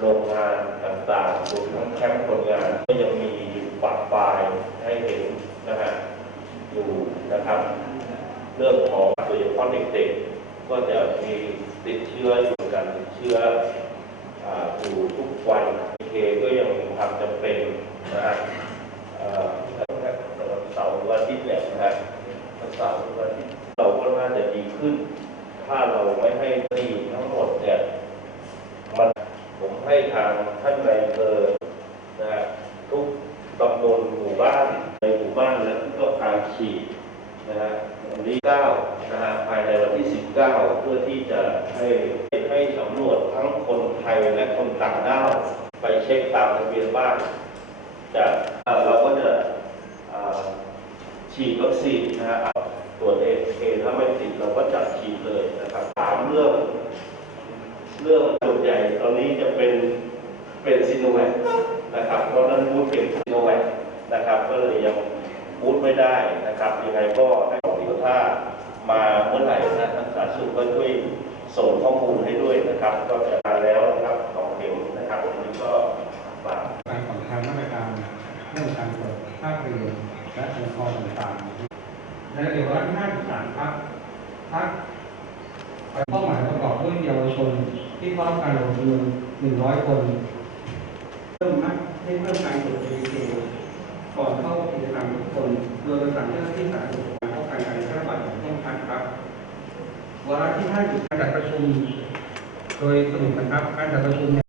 โรงงานต่างๆรวมทั้งแคมป์คนงาน ก็ยังมีปักปลายให้เห็นนะฮะอยู่นะครับ เรื่องของโดยเฉพาะเด็กๆ ก็จะมีติดเชื้ออยู่กันติดเชื้ออ่าอยู่ทุกวันเคก็ยังมีความจำเป็นนะฮะเอ่อวันเสาร์วันอาทิตย์เนี่ยนะฮะวันเสาร์วันอาทิตย์เราก็น่าจะดีขึ้น ถ้าเราไม่ให้หนี้ทั้งหมดเนี่ยมันผมให้ ท่านนายอำเภอนะทุกตำบลหมู่บ้านในหมู่บ้านและทุกการฉีดนะฮะวันที่9นะฮะภายในวันที่ 19 เพื่อที่จะให้ให้สำรวจทั้งคนไทยและคนต่างด้าวไปเช็คตามทะเบียนบ้านจะเอ่อเราก็จะฉีดวัคซีนนะฮะตรวจเอเคถ้าไม่ติดเราก็จัดฉีดเลยนะครับถามเรื่อง เรื่องส่วนใหญ่ตอนนี้จะเป็น เป็นซีโนแวคนะครับเพราะนั้นพูดเป็นซีโนแวคนะครับก็เลยยังพูดไม่ได้นะครับยังไงก็ให้ของเดี๋ยวถ้ามาเมื่อไหร่นะท่านสาธารณสุขก็ช่วยส่งข้อมูลให้ด้วยนะครับ ก็จะมาแล้วนะครับสองเข็มนะครับอันนี้ก็ฝากการผ่อนคลายมาตรการเรื่องการเปิดภาคเรียนและองค์กรต่างๆในเดี๋ยววันที่53ครับพักเป้าหมายประกอบด้วยเยาวชนที่พร้อมการลงทุน100 คน เริ่มมัดให้เพิ่มการตรวจ ATK ก่อนเข้ากิจกรรมทุกคนโดยประสานเจ้าหน้าที่สาธารณสุขการป้องกันการแพร่ระบาดของโรคคันครับวาระที่5อยู่การจัดประชุม โดยสรุปนะครับการจัดประชุม